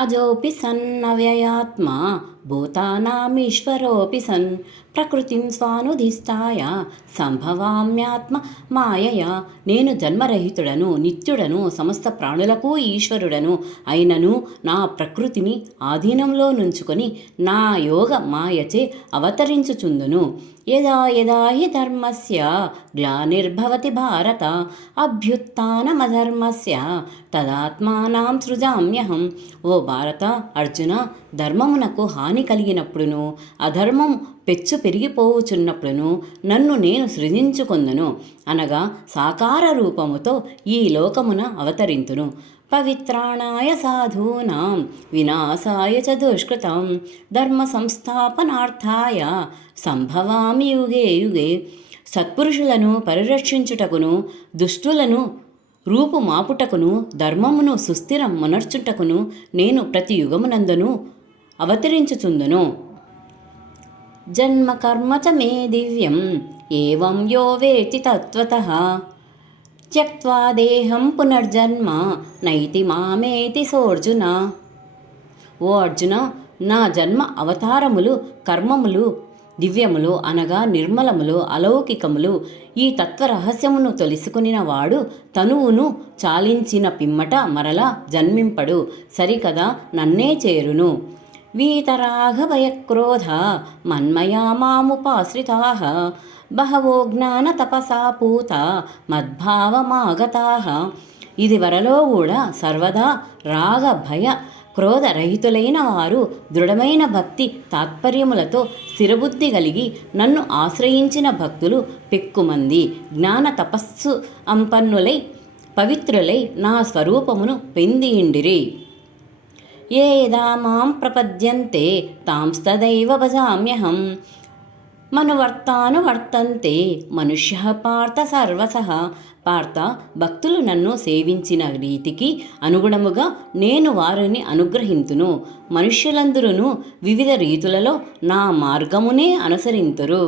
అజోపి సన్నవ్యయాత్మా భూతానామీశ్వరోపి sun ప్రకృతిం స్వానుధిష్టాయ సంభవామ్యాత్మ మాయయా. నేను జన్మరహితుడను, నిత్యుడను, సమస్త ప్రాణులకు ఈశ్వరుడను అయినను నా ప్రకృతిని ఆధీనంలో నుంచుకొని నా యోగ మాయచే అవతరించుచుందును. యదా యదా హి ధర్మస్య గ్లానిర్భవతి భారత అభ్యుత్థానమధర్మస్య తదాత్మానాం సృజామ్యహం. ఓ భారత, అర్జున, ధర్మమునకు హాని కలిగినప్పుడును అధర్మం పెచ్చు పెరిగిపోవుచున్నప్పుడును నన్ను నేను సృజించుకొందును, అనగా సాకార రూపముతో ఈ లోకమున అవతరింతును. పవిత్రాణాయ సాధూనాం వినాశాయ చ దుష్కృతం ధర్మ సంస్థాపనార్థాయ సంభవామి యుగే యుగే. సత్పురుషులను పరిరక్షించుటకును దుష్టులను రూపుమాపుటకును ధర్మమును సుస్థిరం మునర్చుటకును నేను ప్రతి యుగమునందును అవతరించుచుందును. జన్మ కర్మ చ మే దివ్యం ఏవం యో వేతి తత్వతః త్యక్త్వా దేహం పునర్జన్మ నైతి మామేతి సోర్జున. ఓ అర్జున, నా జన్మ అవతారములు కర్మములు దివ్యములు అనగా నిర్మలములు అలౌకికములు. ఈ తత్వరహస్యమును తెలుసుకునిన వాడు తనువును చాలించిన పిమ్మట మరలా జన్మింపడు, సరికదా నన్నే చేరును. వీతరాగభయక్రోధ మన్మయా మాముపాశ్రితాః బహవో జ్ఞాన తపసా పూత మద్భావమాగతాః. ఇది వరలో కూడా సర్వదా రాగ భయ క్రోధరహితులైన వారు దృఢమైన భక్తి తాత్పర్యములతో స్థిరబుద్ధి కలిగి నన్ను ఆశ్రయించిన భక్తులు పెక్కుమంది జ్ఞాన తపస్సు అంపన్నులై పవిత్రులై నా స్వరూపమును పెందియిండిరి. ఏ యదా మాం ప్రపద్యంతే తాంస్తదైవ భజామ్యహం మనువర్తానువర్తంతే మనుష్య పార్థ సర్వసః. పార్థ, భక్తులు నన్ను సేవించిన రీతికి అనుగుణముగా నేను వారిని అనుగ్రహింతును. మనుష్యులందరూ వివిధ రీతులలో నా మార్గమునే అనుసరింతురు.